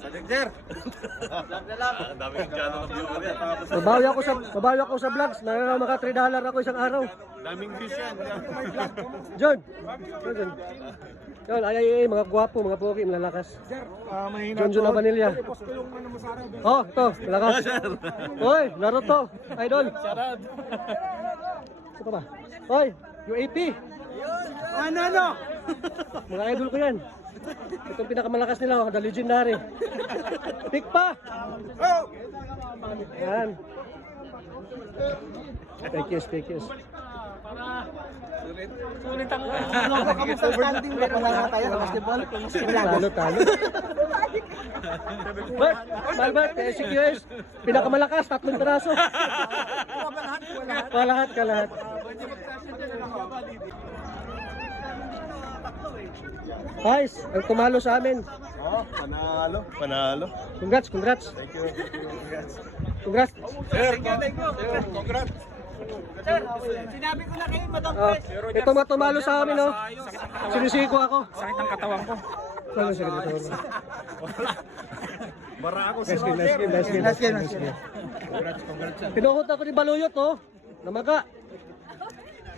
Saligder. Vlog na lang. Ang daming channel ng viewer yan. Mabawi ako sa vlogs. Maka $3 ako isang araw. Daming views yan. John. John, ay, mga gwapo, mga pogi, malalakas. John Jun Abanilla. Oh, ito, malakas. Hoy, Naruto, idol. Ito pa ba? Hoy, UAP. Ano? Mga idol ko yan. Itong pinakamalakas nila, oh, the legendary. Pick pa! Yan. Fake news. Sulit ang kamusta standing ba? Wala nga tayo sa basketball. Talo. Malbert, SQS, pinakamalakas, 3 piraso. Kalahat. Guys, ang tumalo sa amin. Oh, panalo. Congrats. Thank you. Congrats. Sir, congrats. Sir, sinabi ko na kayo, Madam Oh, ito mga tumalo sa amin, oh. Sinisiko ako. Sakit ang katawan ko. Ano siya dito? Bara ako Nice game. Pinuhot ako ni Baluyot, oh. Namaga.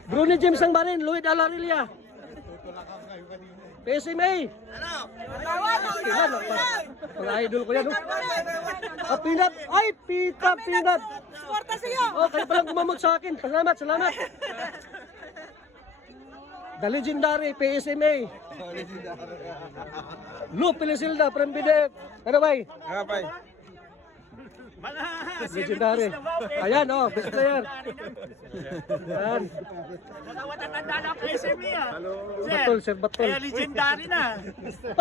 Bruni James ang barin, Lloyd Alarilla. PSMA. Mga idol ko yan, oh. Pinat. Ay, Pinat. Suporta sa'yo! Oh, kayo palang gumamot sa akin. Salamat. The legendary PSMA. Lou Pilisilda from BDF. Ano ba? Legendary. Ayan, oh, best player. Ayan. Matatanda na ang SME ah. Sir Batol. Kaya legendary na.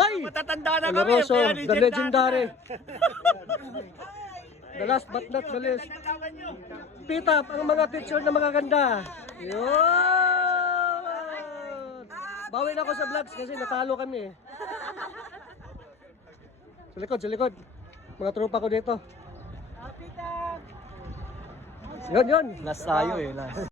Ay! Matatanda na kami. Oloroso, Kaya the legendary. na. The last but not the least. Pitap, ang mga teacher na mga ganda. Yun! Bawi na ako sa vlogs kasi natalo kami. Sa likod. Mga tropa ko dito. Yun. Last tayo eh.